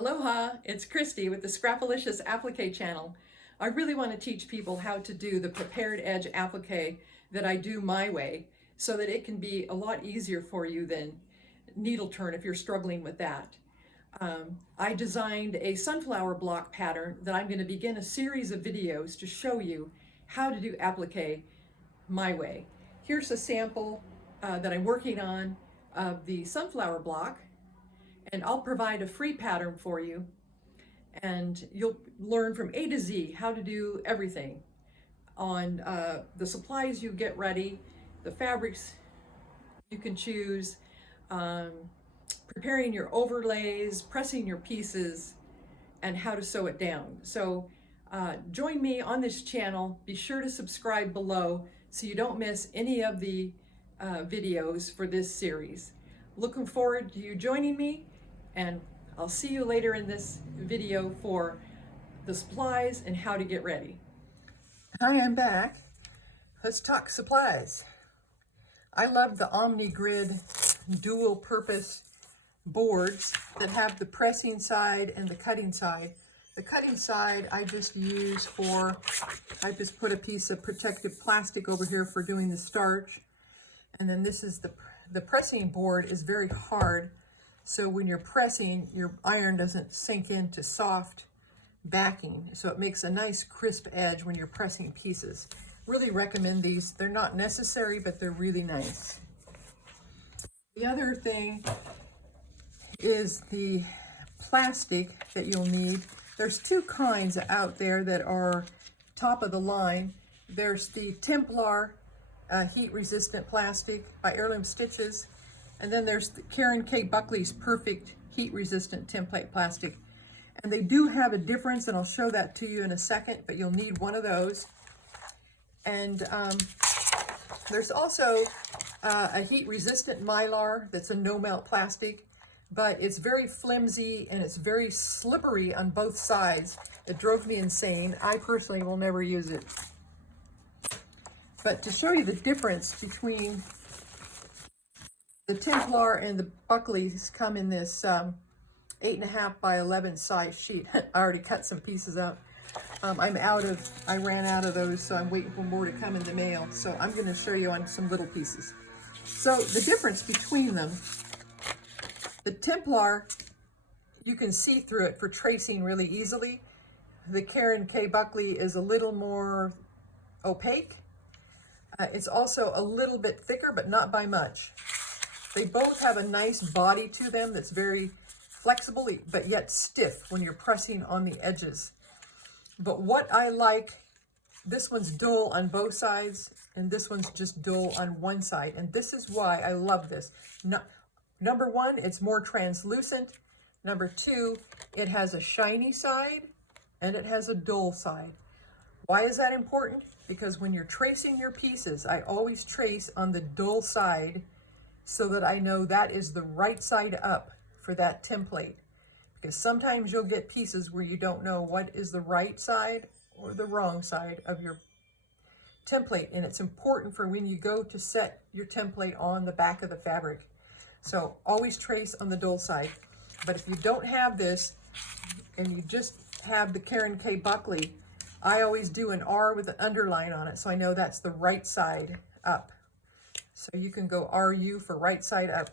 Aloha, it's Christy with the Scrap-alicious Applique channel. I really want to teach people how to do the prepared edge applique that I do my way so that it can be a lot easier for you than needle turn if you're struggling with that. I designed a sunflower block pattern that I'm going to begin a series of videos to show you how to do applique my way. Here's a sample that I'm working on of the sunflower block, and I'll provide a free pattern for you, and you'll learn from A to Z how to do everything on the supplies you get ready, the fabrics you can choose, preparing your overlays, pressing your pieces, and how to sew it down. So join me on this channel. Be sure to subscribe below so you don't miss any of the videos for this series. Looking forward to you joining me, and I'll see you later in this video for the supplies and how to get ready. Hi, I'm back. Let's talk supplies. I love the Omni-Grid dual purpose boards that have the pressing side and the cutting side. The cutting side I just use for, I just put a piece of protective plastic over here for doing the starch. And then this is the pressing board is very hard. So when you're pressing, your iron doesn't sink into soft backing. So it makes a nice crisp edge when you're pressing pieces. Really recommend these. They're not necessary, but they're really nice. The other thing is the plastic that you'll need. There's two kinds out there that are top of the line. There's the Templar heat resistant plastic by Heirloom Stitches. And then there's the Karen K. Buckley's Perfect Heat Resistant Template Plastic. And they do have a difference, and I'll show that to you in a second, but you'll need one of those. And there's also a heat resistant Mylar that's a no melt plastic, but it's very flimsy and it's very slippery on both sides. It drove me insane. I personally will never use it. But to show you the difference between the Templar and the Buckley's, come in this 8.5 by 11 size sheet. I already cut some pieces out. I ran out of those, so I'm waiting for more to come in the mail. So I'm going to show you on some little pieces. So the difference between them, the Templar, you can see through it for tracing really easily. The Karen K. Buckley is a little more opaque. It's also a little bit thicker, but not by much. They both have a nice body to them that's very flexible, but yet stiff when you're pressing on the edges. But what I like, this one's dull on both sides, and this one's just dull on one side. And this is why I love this. Number one, it's more translucent. Number two, it has a shiny side, and it has a dull side. Why is that important? Because when you're tracing your pieces, I always trace on the dull side, so that I know that is the right side up for that template. Because sometimes you'll get pieces where you don't know what is the right side or the wrong side of your template. And it's important for when you go to set your template on the back of the fabric. So always trace on the dull side. But if you don't have this and you just have the Karen K. Buckley, I always do an R with an underline on it, so I know that's the right side up. So you can go RU for right side up.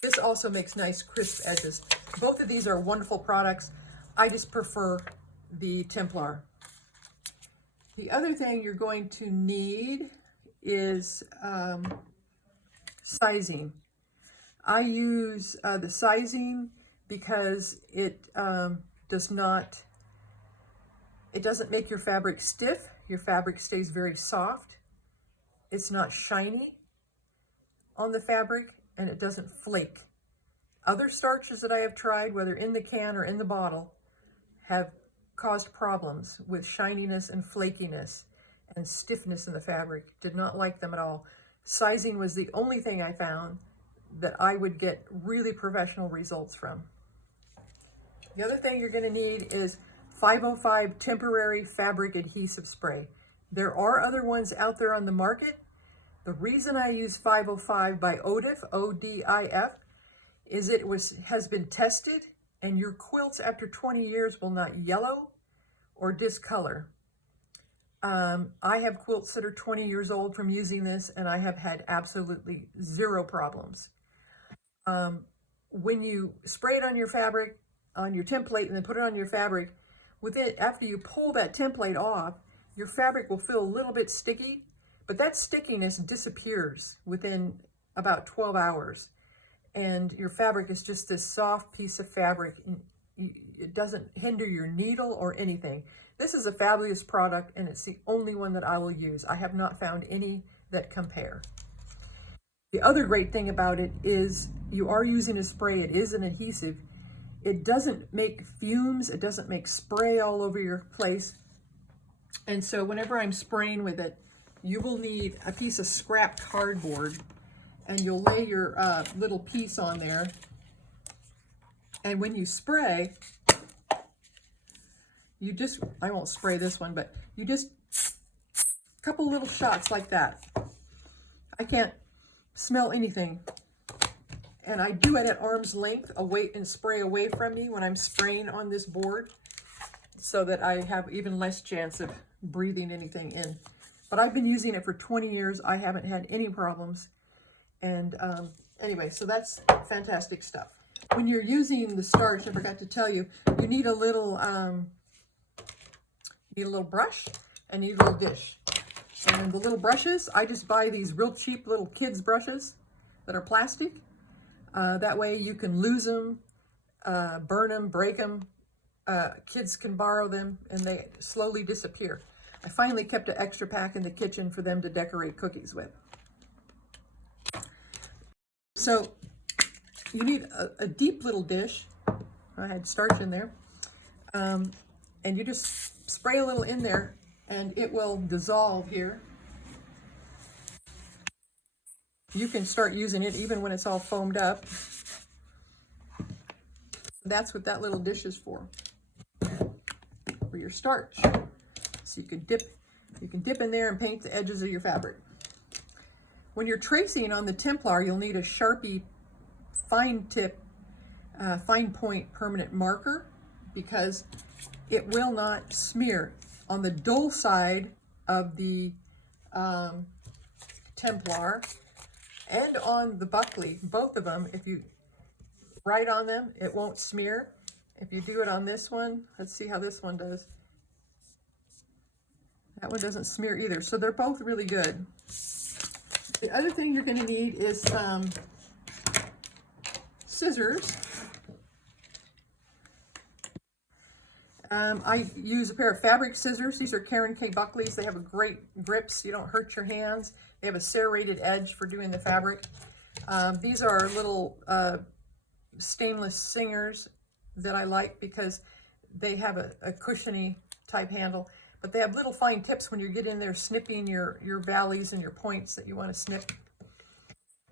This also makes nice crisp edges. Both of these are wonderful products. I just prefer the Templar. The other thing you're going to need is sizing. I use the sizing because it doesn't make your fabric stiff. Your fabric stays very soft. It's not shiny on the fabric, and it doesn't flake. Other starches that I have tried, whether in the can or in the bottle, have caused problems with shininess and flakiness and stiffness in the fabric. Did not like them at all. Sizing was the only thing I found that I would get really professional results from. The other thing you're going to need is 505 temporary fabric adhesive spray. There are other ones out there on the market. The reason I use 505 by ODIF, O-D-I-F, is has been tested, and your quilts after 20 years will not yellow or discolor. I have quilts that are 20 years old from using this, and I have had absolutely zero problems. When you spray it on your fabric, on your template, and then put it on your fabric, after you pull that template off, your fabric will feel a little bit sticky, but that stickiness disappears within about 12 hours. And your fabric is just this soft piece of fabric. It doesn't hinder your needle or anything. This is a fabulous product, and it's the only one that I will use. I have not found any that compare. The other great thing about it is you are using a spray. It is an adhesive. It doesn't make fumes. It doesn't make spray all over your place. And so whenever I'm spraying with it, you will need a piece of scrap cardboard, and you'll lay your little piece on there. And when you spray, I won't spray this one, but you just, a couple little shots like that. I can't smell anything. And I do it at arm's length away and spray away from me when I'm spraying on this board, so that I have even less chance of breathing anything in. But I've been using it for 20 years. I haven't had any problems. And anyway, so that's fantastic stuff. When you're using the starch, I forgot to tell you, you need a little brush and need a little dish. And the little brushes, I just buy these real cheap little kids brushes that are plastic. That way you can lose them, burn them, break them. Kids can borrow them, and they slowly disappear. I finally kept an extra pack in the kitchen for them to decorate cookies with. So you need a deep little dish. I had starch in there. And you just spray a little in there, and it will dissolve here. You can start using it even when it's all foamed up. That's what that little dish is for your starch. So you can dip in there and paint the edges of your fabric. When you're tracing on the Templar, you'll need a Sharpie fine point permanent marker, because it will not smear. On the dull side of the Templar and on the Buckley, both of them, if you write on them, it won't smear. If you do it on this one, let's see how this one does. That one doesn't smear either. So they're both really good. The other thing you're going to need is some scissors. I use a pair of fabric scissors. These are Karen K. Buckley's. They have a great grips. You don't hurt your hands. They have a serrated edge for doing the fabric. These are little stainless singers that I like because they have a cushiony type handle, but they have little fine tips when you get in there snipping your valleys and your points that you want to snip.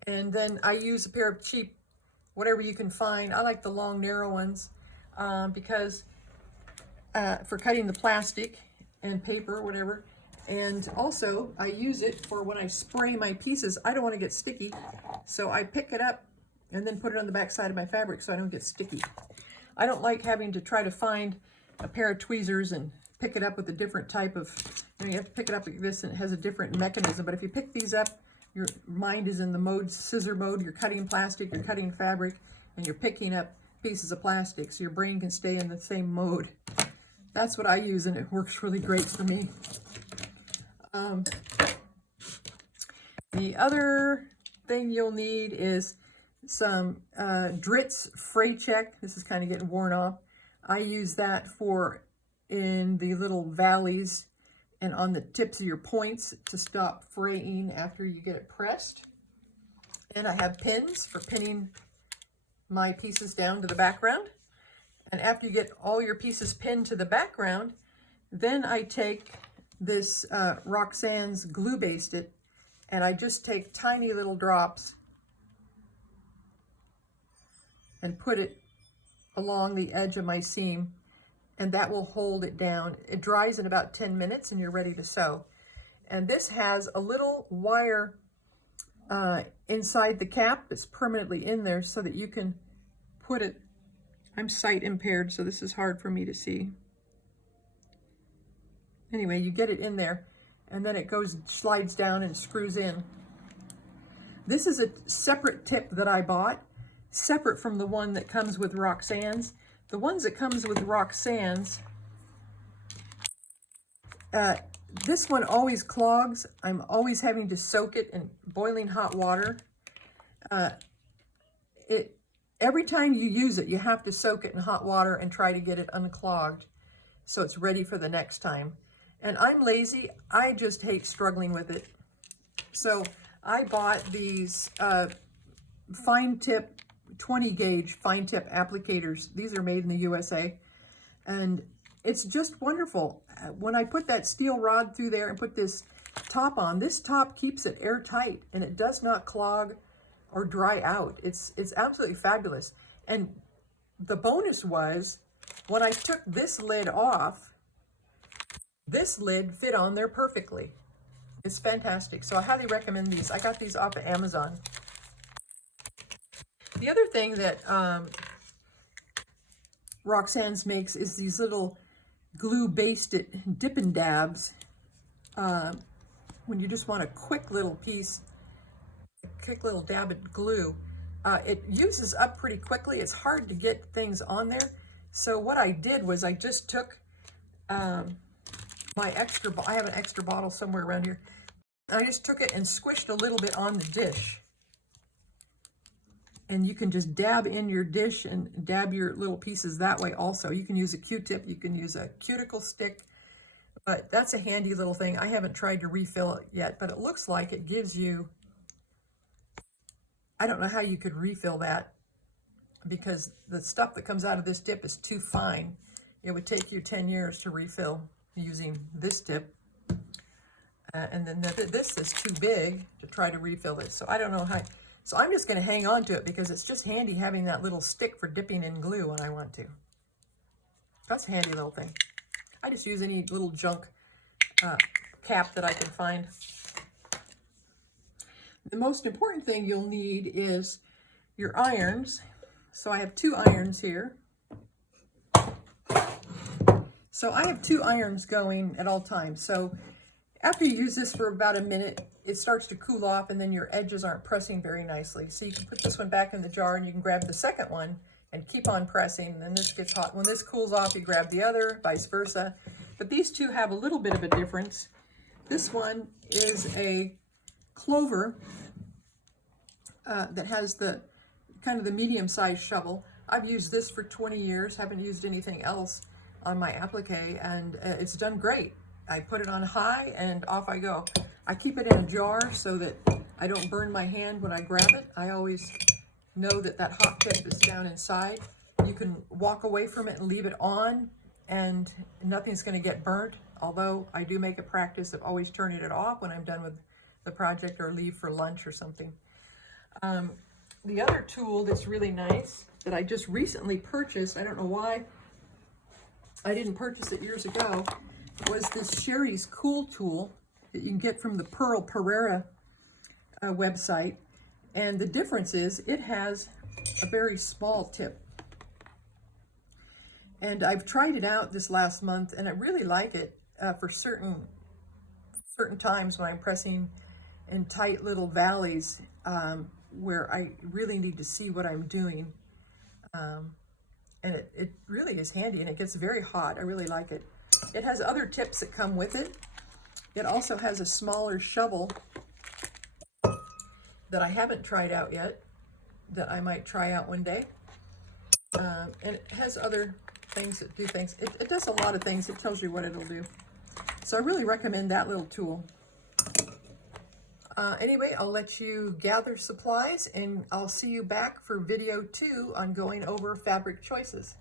And then I use a pair of cheap, whatever you can find. I like the long, narrow ones because for cutting the plastic and paper, whatever. And also I use it for when I spray my pieces. I don't want to get sticky, so I pick it up and then put it on the back side of my fabric so I don't get sticky. I don't like having to try to find a pair of tweezers and pick it up with a different type of, you have to pick it up like this and it has a different mechanism. But if you pick these up, your mind is in the mode, scissor mode. You're cutting plastic, you're cutting fabric, and you're picking up pieces of plastic so your brain can stay in the same mode. That's what I use, and it works really great for me. The other thing you'll need is some Dritz Fray Check. This is kind of getting worn off. I use that for in the little valleys and on the tips of your points to stop fraying after you get it pressed. And I have pins for pinning my pieces down to the background. And after you get all your pieces pinned to the background, then I take this Roxanne's Glue Based It, and I just take tiny little drops and put it along the edge of my seam, and that will hold it down. It dries in about 10 minutes and you're ready to sew. And this has a little wire inside the cap. It's permanently in there so that you can put it. I'm sight impaired, so this is hard for me to see. Anyway, you get it in there, and then it goes, slides down and screws in. This is a separate tip that I bought, separate from the one that comes with Roxanne's. The ones that comes with Roxanne's, this one always clogs. I'm always having to soak it in boiling hot water. Every time you use it, you have to soak it in hot water and try to get it unclogged so it's ready for the next time. And I'm lazy. I just hate struggling with it. So I bought these fine tip, 20 gauge fine tip applicators. These are made in the USA. And it's just wonderful. When I put that steel rod through there and put this top on, this top keeps it airtight and it does not clog or dry out. It's absolutely fabulous. And the bonus was, when I took this lid off, this lid fit on there perfectly. It's fantastic. So I highly recommend these. I got these off of Amazon. The other thing that Roxanne's makes is these little glue-basted dip-and dabs. When you just want a quick little piece, a quick little dab of glue. It uses up pretty quickly. It's hard to get things on there. So what I did was I just took my extra, I have an extra bottle somewhere around here. I just took it and squished a little bit on the dish. And you can just dab in your dish and dab your little pieces that way also. You can use a Q-tip, you can use a cuticle stick, but that's a handy little thing. I haven't tried to refill it yet, but it looks like it gives you, I don't know how you could refill that because the stuff that comes out of this dip is too fine. It would take you 10 years to refill using this dip. And then this is too big to try to refill it. So I don't know how. So I'm just going to hang on to it because it's just handy having that little stick for dipping in glue when I want to. That's a handy little thing. I just use any little junk cap that I can find. The most important thing you'll need is your irons. So I have 2 irons here. So I have 2 irons going at all times. So after you use this for about a minute, it starts to cool off and then your edges aren't pressing very nicely. So you can put this one back in the jar and you can grab the second one and keep on pressing. And then this gets hot. When this cools off, you grab the other, vice versa. But these two have a little bit of a difference. This one is a clover that has the kind of the medium-sized shovel. I've used this for 20 years, haven't used anything else on my applique, and it's done great. I put it on high and off I go. I keep it in a jar so that I don't burn my hand when I grab it. I always know that that hot tip is down inside. You can walk away from it and leave it on and nothing's going to get burnt, although I do make a practice of always turning it off when I'm done with the project or leave for lunch or something. The other tool that's really nice that I just recently purchased, I don't know why I didn't purchase it years ago, was this Sherry's Cool Tool that you can get from the Pearl Pereira website. And the difference is it has a very small tip. And I've tried it out this last month and I really like it for certain times when I'm pressing in tight little valleys where I really need to see what I'm doing. And it really is handy and it gets very hot. I really like it. It has other tips that come with it. It also has a smaller shovel that I haven't tried out yet, that I might try out one day. And it has other things that do things. It does a lot of things. It tells you what it'll do. So I really recommend that little tool. Anyway, I'll let you gather supplies and I'll see you back for video 2 on going over fabric choices.